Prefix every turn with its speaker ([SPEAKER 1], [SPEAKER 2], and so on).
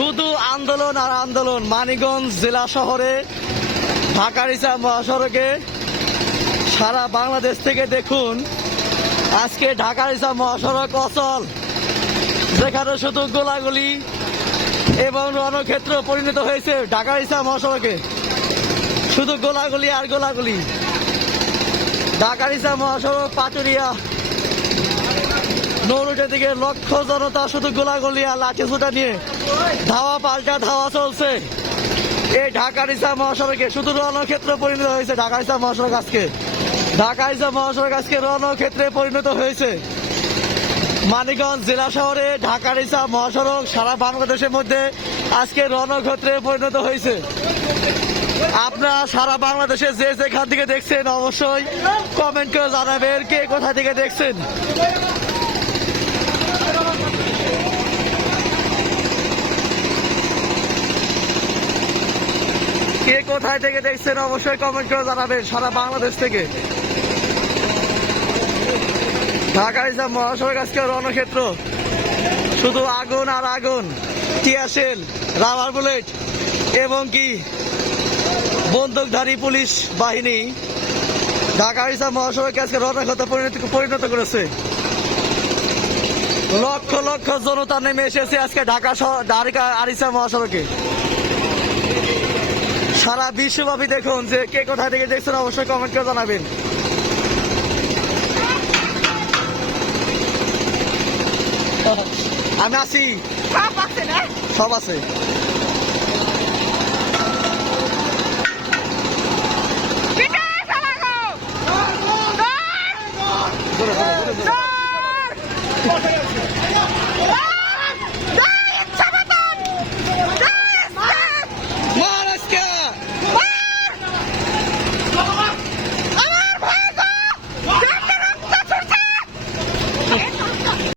[SPEAKER 1] শুধু আন্দোলন আর আন্দোলন। মানিগঞ্জ জেলা শহরে, ঢাকা রিসা মহাসড়কে সারা বাংলাদেশ থেকে দেখুন, আজকে ঢাকা রিসা মহাসড়ক অচল। যেখানে শুধু গোলাগুলি এবং রণক্ষেত্র পরিণত হয়েছে ঢাকা রিসা মহাসড়কে। শুধু গোলাগুলি আর গোলাগুলি। ঢাকা রিসা মহাসড়ক, পাটুরিয়া নৌরুটের দিকে লক্ষ জনতা শুধু গোলাগুলি আর লাঠি ছুটা নিয়ে ধাওয়া পাল্টা ধাওয়া চলছে। এই ঢাকা রিসা মহাসড়কে শুধু রণক্ষেত্র পরিণত হয়েছে ঢাকা রিসা মহাসড়ক আজকে। ঢাকা রিসা মহাসড়ক আজকে রণক্ষেত্রে পরিণত হয়েছে। মানিকগঞ্জ জেলা শহরে ঢাকা রিসা মহাসড়ক সারা বাংলাদেশের মধ্যে আজকে রণক্ষেত্রে পরিণত হয়েছে। আপনারা সারা বাংলাদেশে যে যেখান থেকে দেখছেন অবশ্যই কমেন্ট করে জানাবেন কে কোথা থেকে দেখছেন। কে কোথায় থেকে দেখছেন অবশ্যই কমেন্ট করে জানাবেন সারা বাংলাদেশ থেকে। ঢাকা হিসাব মহাসড়ক আজকে রণক্ষেত্র। শুধু আগুন আর আগুন। টিয়াশেল, রাবার বুলেট এবং কি বন্দুকধারী পুলিশ বাহিনী ঢাকা হিসাব মহাসড়ক আজকে রণক্ষেত্র পরিণত পরিণত করেছে। লক্ষ লক্ষ জনতা নেমে এসেছে আজকে ঢাকা ঢাকা আরিসা মহাসড়কে। সারা বিশ্বব্যাপী দেখুন যে কে কোথায় থেকে দেখছেন অবশ্যই কমেন্ট করে জানাবেন। আমি আছি।
[SPEAKER 2] সব আছে।